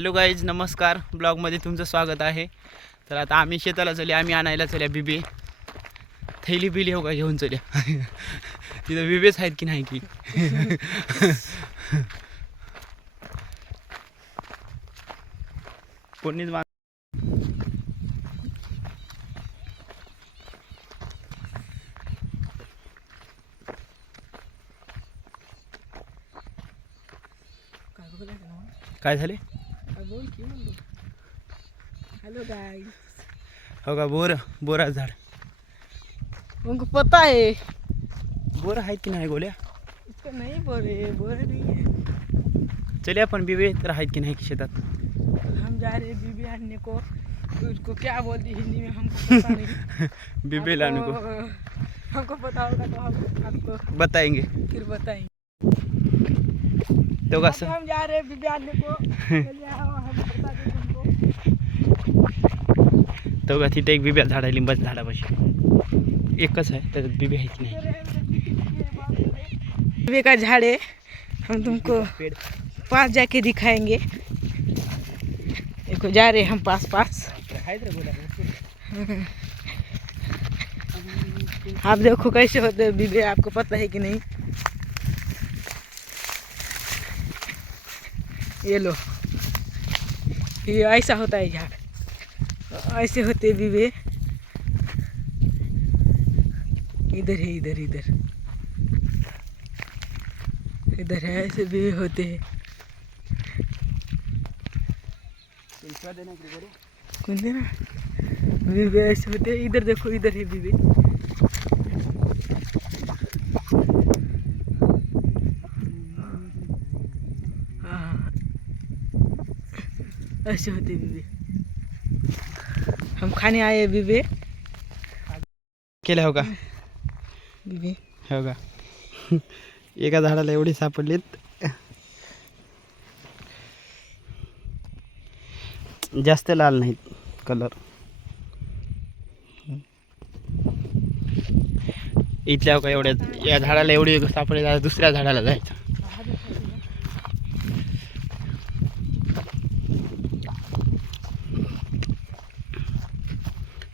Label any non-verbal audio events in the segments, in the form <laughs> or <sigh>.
Hello guys नमस्कार. ब्लॉगमध्ये तुमचं स्वागत आहे. तर आता आम्ही शेताला चले आम्ही आणायला चल्या बिबे. थैली बिली हो का घेऊन चल्या <laughs> तिथं बिबेच आहेत की नाही की? <laughs> कोणीच मान काय झाले? हेलो गाइस हो का? बोर बोरा झाड. उनको पता है बोर आहेत की नाही गोल्या? नहीं बोरे बोरे नहीं है चले आपण बिबे तर आहेत की नाही शेतात? हम जा रहे बीबी आने को. उसको क्या बोलती हिंदी में? हमको पता <laughs> नहीं. बिबे लाने को। आपको- हमको पता होगा तो हम आपको बताएंगे। फिर बताएंगे. तो कसं हम जा रहे बीबी आने को। <laughs> चलिए आओ, हम बता तो का तिथे एक बिब्या झाड आहे लिंबाच्या झाडापाशी. एकच आहे त्याच्यात बिबे की नाही? बीबी का झाड़ है हम तुमको पास जाके दिखाएंगे. देखो जा रहे हम पास पास आप देखो कैसे होते हैं बीबी आपको पता है कि नहीं? ये लो। ये ऐसा होता है झाड़ ऐसे होते हैं बीबे इधर है इधर इधर। इधर है ऐसे बीबे होते हैं। कौन देना बीबे ऐसे होते हैं इधर देखो इधर है बीबे ऐसे होते बीबे हम खाने आए हैं बीबे. केलं हो का? बीबे. हो का? एका झाडाला एवढी सापडलीत. जास्त लाल नाहीत कलर इथल्या हो का एवढ्या या झाडाला एवढी सापडली दुसऱ्या झाडाला जायचं.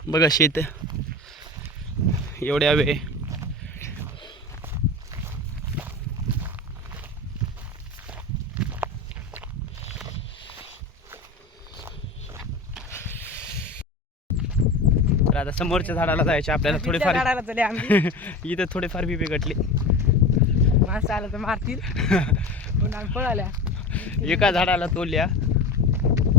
बघा शेत. एवढ्या वेळ. तर आता समोरच्या झाडाला जायचे आपल्याला थोडेफार <laughs> इथं थोडेफार बी बिघडले. माणसं आलं तर मारतील. <laughs> पण आम्ही पळाल्या. एका झाडाला तोडल्या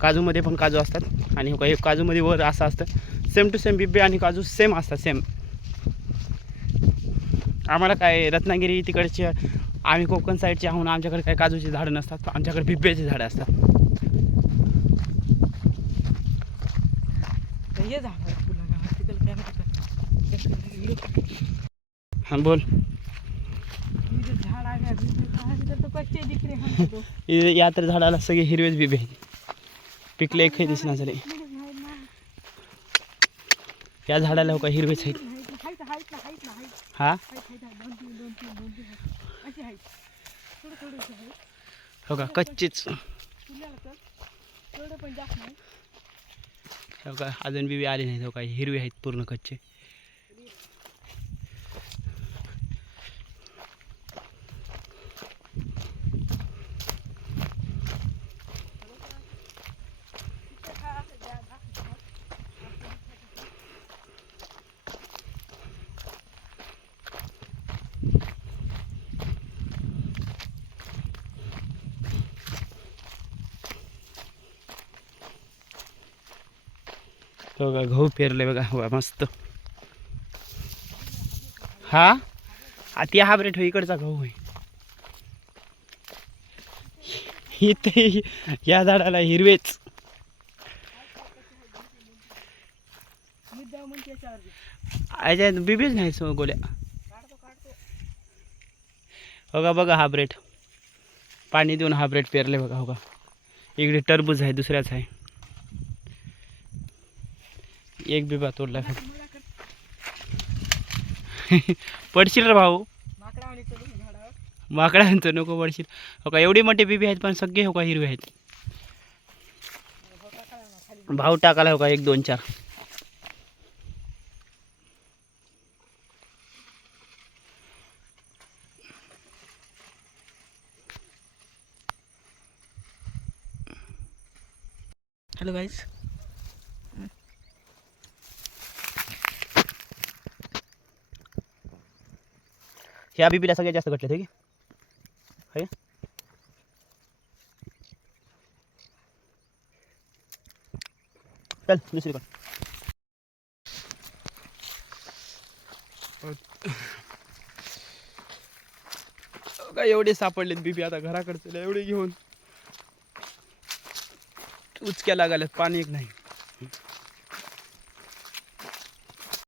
काजूमध्ये पण काजू असतात. आणि हो का हे काजूमध्ये वर असं असतं. सेम टू सेम बिबे आणि काजू सेम असतात सेम आम्हाला काय रत्नागिरी तिकडचे आम्ही कोकण साईडचे आहोत आमच्याकडे काय काजूची झाडं नसतात आमच्याकडे बिब्याची झाडं असतात. हां बोल. कहाँ <laughs> या तर झाडाला सगळे हिरवेच बिबे पिकले एक दिसणार झाले. या झाडाला हो का हिरवेच आहेत हा? हो का? कच्चीच. हो का? अजून बिबी आले नाही हो का? हिरवे आहेत पूर्ण कच्चे. बघा गहू पेरले बघा वा मस्त. हा? ती हा ब्रेट हो इकडचा गहू आहे. इथे या झाडाला हिरवेच. याच्यात बिबीच नाही सो गोल्या. हो का बघा हा ब्रेड. पाणी देऊन हा ब्रेड पेरले बघा हो का. इकडे टरबूज आहे दुसऱ्याच आहे. एक बिबा फक्त पडशील रे भाऊ? माकडांचं नको पडशील हो का, एवढी मोठी बिबी आहेत पण सगळे हो हिरवे आहेत. हो एक, दोन, चार. हॅलो गाईज ह्या बीबीला सगळ्यात जास्त कटले ठीक आहे चल दुसरी पण काय एवढे सापडलेत बीबी आता घराकडचे एवढे घेऊन. उचक्या लागाल्यात पाणी एक नाही.